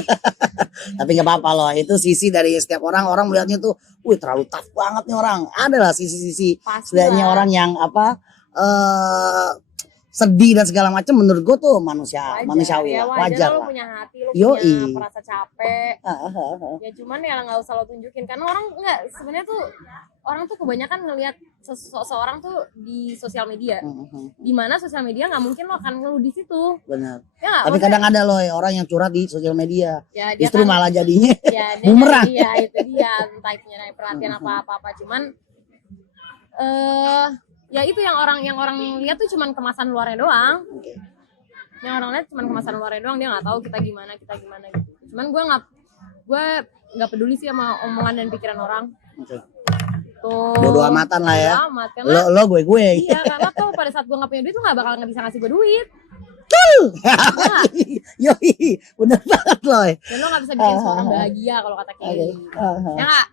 Tapi nggak apa-apa loh, itu sisi dari setiap orang melihatnya tuh, wih terlalu tough banget nih orang. Adalah sisi-sisi setidaknya orang yang sedih dan segala macam, menurut gue tuh manusiawi ya, wajar lo lah. punya hati, lo punya merasa capek. Ya cuman ya nggak usah lo tunjukin, karena orang nggak, sebenarnya tuh orang tuh kebanyakan ngelihat seseorang tuh di sosial media. Dimana sosial media nggak mungkin lo akan ngeluh di situ. Benar. Ya, tapi kadang ada loh orang yang curhat di sosial media, ya, justru kan, malah jadinya bumerang. Iya itu dia, entah itu nyari perhatian apa-apa. Cuman ya itu yang orang lihat tuh cuman kemasan luarnya doang. Yang orang lihat cuman kemasan luarnya doang, dia nggak tahu kita gimana gitu. Cuman gue nggak peduli sih sama omongan dan pikiran orang. Oke. Tuh. Bodo amatan lah ya. Bodo amat, karena Lo gue. iya, karena tuh pada saat gue nggak punya duit tuh nggak bakal nggak bisa ngasih gue duit. Yoi, bener banget loh. Dan lo nggak bisa bikin seorang bahagia kalau kata Kelly. Ya nggak?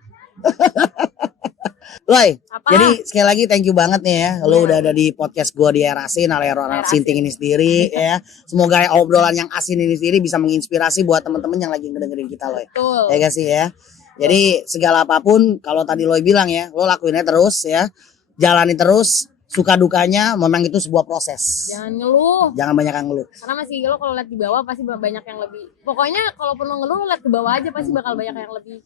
Loy, Apa? jadi sekali lagi thank you banget nih ya. Lo Iya. udah ada di podcast gue di Erasin, Alero Anak Sinting ini sendiri ya. Semoga obrolan yang asin ini sendiri bisa menginspirasi buat teman-teman yang lagi ngedengerin kita Loy. Betul. Ya gak sih ya. Jadi segala apapun kalau tadi Loy bilang ya, lo lakuinnya terus ya. Jalani terus, suka dukanya memang itu sebuah proses. Jangan ngeluh. Jangan banyak yang ngeluh. Karena masih lo kalau lihat di bawah pasti banyak yang lebih. Pokoknya kalaupun lo ngeluh, lo lihat ke bawah aja pasti bakal banyak yang lebih.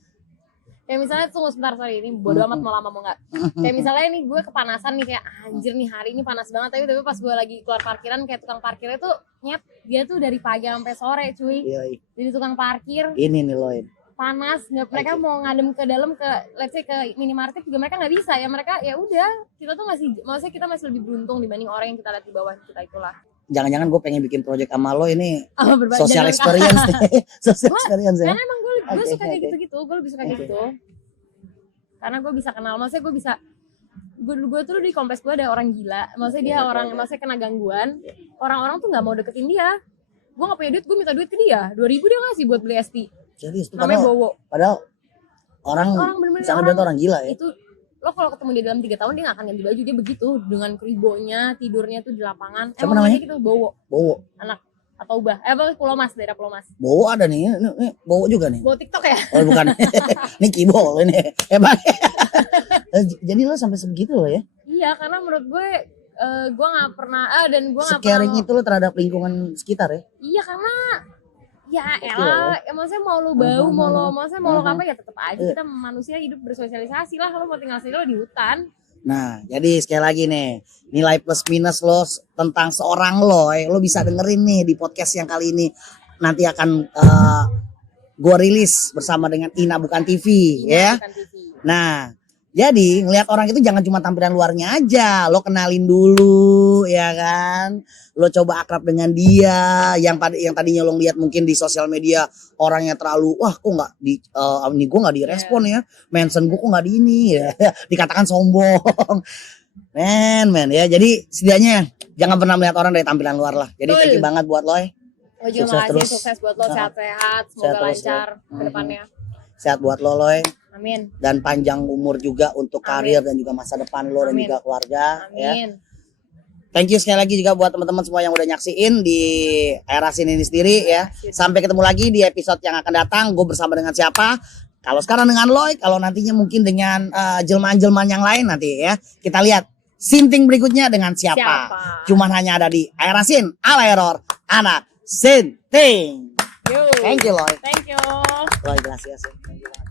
Kayak misalnya tunggu sebentar, sorry, ini bodo amat mau lama mau nggak. Kayak misalnya nih gue kepanasan nih, kayak anjir nih hari ini panas banget, tapi pas gue lagi keluar parkiran kayak tukang parkirnya tuh nyet, dia tuh dari pagi sampai sore cuy. Yoi. Jadi tukang parkir Ini nih Loy. panas, nggak, mereka mau ngadem ke dalam ke let's say ke minimarket juga mereka nggak bisa ya, mereka ya udah, kita tuh maksudnya kita masih lebih beruntung dibanding orang yang kita lihat di bawah kita itulah. Jangan-jangan gue pengen bikin project sama lo ini Berbeda social experience nih. Social experience ya. Karena emang gue Oke, suka kayak oke. gitu-gitu, gue lebih suka kayak gitu. Karena gue bisa kenal, maksudnya gue bisa, gue tuh di kompleks gue ada orang gila, maksudnya dia orang, maksudnya kena gangguan, orang-orang tuh nggak mau deketin dia. Gue nggak punya duit, gue minta duit ke dia, 2.000 dia ngasih buat beli ST. Serius tuh Namanya padahal, Bowo. padahal orang bener-bener bisa ngebantu orang gila ya. Itu lo kalau ketemu dia dalam 3 tahun dia gak akan ganti baju, dia begitu dengan kribonya, tidurnya tuh di lapangan. Siapa namanya? Gitu, Bowo, Bowo. anak atau Ubah, Pulau Mas, daerah Pulau Mas. Bowo ada nih, ini Bowo juga nih. Bowo TikTok ya? Oh bukan, ini Kibol ini. Hebat. Jadi lo sampai sebegitu lo ya? Iya, karena menurut gue nggak pernah dan gue nggak Secaring pernah. itu lo terhadap lingkungan sekitar ya? Iya, karena ya Betul. elah, maksudnya mau lo bau, mau lo apa ya tetap aja kita manusia hidup bersosialisasi lah. Lo mau tinggal sendiri lo di hutan. Nah, jadi sekali lagi nih, nilai plus minus lo tentang seorang lo bisa dengerin nih di podcast yang kali ini. Nanti akan gue rilis bersama dengan Ina Bukan TV ya. Bukan TV. Nah, jadi ngelihat orang itu jangan cuma tampilan luarnya aja, lo kenalin dulu ya kan. Lo coba akrab dengan dia yang tadinya lo lihat mungkin di sosial media orangnya terlalu wah kok nggak di ini gue nggak direspon ya, mention gue kok nggak di ini ya, dikatakan sombong. Men ya. Jadi setidaknya jangan pernah melihat orang dari tampilan luar lah. Jadi thank you banget buat lo. Lo juga Sukses makasih, terus. sukses buat lo, sehat-sehat, semoga Sehat terus, lancar ya. ke depannya. Sehat buat lo. Amin. Dan panjang umur juga untuk karir dan juga masa depan lo dan Amin. juga keluarga ya. Amin. Thank you sekali lagi juga buat teman-teman semua yang udah nyaksiin di Erasin ini sendiri ya. Sampai ketemu lagi di episode yang akan datang. Gue bersama dengan siapa? Kalau sekarang dengan Loy, kalau nantinya mungkin dengan jelmaan-jelmaan yang lain nanti ya. Kita lihat sinting berikutnya dengan siapa. Cuman hanya ada di Erasin, Alero Anak Sinting. Yo. Thank you Loy. Thank you. Loy gracias. Thank you banget.